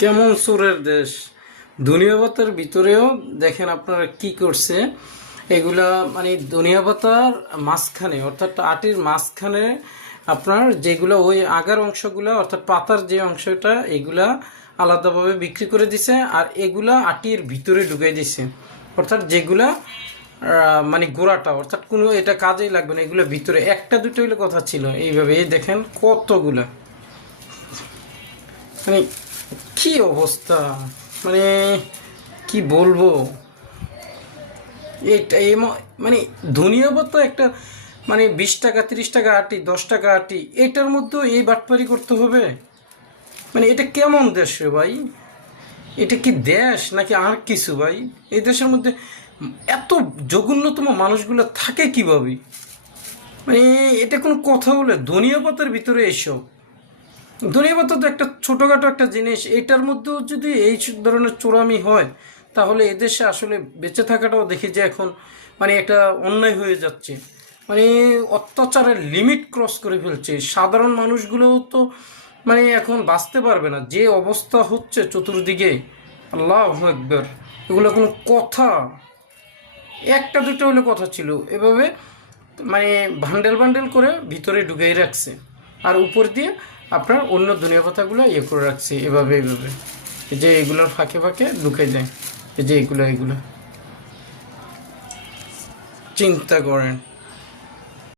কেমন সুরের দেশ। দুনিয়া পাতার ভিতরেও দেখেন আপনারা কি করছে এগুলা, মানে দুনিয়া পাতার মাঝখানে অর্থাৎ আটির মাঝখানে আপনার যেগুলো ওই আগার অংশগুলা অর্থাৎ পাতার যে অংশটা এগুলা আলাদাভাবে বিক্রি করে দিছে, আর এগুলা আটির ভিতরে ঢুকাই দিছে। অর্থাৎ যেগুলা মানে গোড়াটা অর্থাৎ কোনো এটা কাজেই লাগবে না, এগুলো ভিতরে একটা দুটো হইলে কথা ছিল। এইভাবে এই দেখেন কতগুলা, মানে কি অবস্থা, মানে কি বলবো। এটা মানে ধনিয়া পাতা একটা, মানে 20 টাকা 30 টাকা আটি, 10 টাকা আটি, এটার মধ্যেও এই বাটপারি করতে হবে। মানে এটা কেমন দেশ রে ভাই? এটা কি দেশ নাকি আর কিছু ভাই? এই দেশের মধ্যে এত জঘন্যতম মানুষগুলো থাকে কিভাবে? মানে এটা কোনো কথা বলে? ধনিয়া পাতার ভিতরে এইসব, ধনিয়া পাতা তো একটা ছোটোখাটো একটা জিনিস, এইটার মধ্যেও যদি এই ধরনের চোরামি হয় তাহলে এদেশে আসলে বেঁচে থাকাটাও দেখি যে এখন মানে একটা অন্যায় হয়ে যাচ্ছে। মানে অত্যাচারের লিমিট ক্রস করে ফেলছে। সাধারণ মানুষগুলোও তো মানে এখন বাঁচতে পারবে না, যে অবস্থা হচ্ছে চতুর্দিকে। আল্লাহু আকবার, এগুলো কোনো কথা? একটা দুটো হলে কথা ছিল, এভাবে মানে বান্ডেল বান্ডেল করে ভিতরে ঢুকিয়ে রাখছে, আর উপর দিয়ে আপনার অন্য দুনিয়া পাতাগুলো ইয়ে করে রাখছে এভাবে এভাবে, এই যে এগুলোর ফাঁকে ফাঁকে ঢুকে যায়। এই যে এগুলো চিন্তা করেন।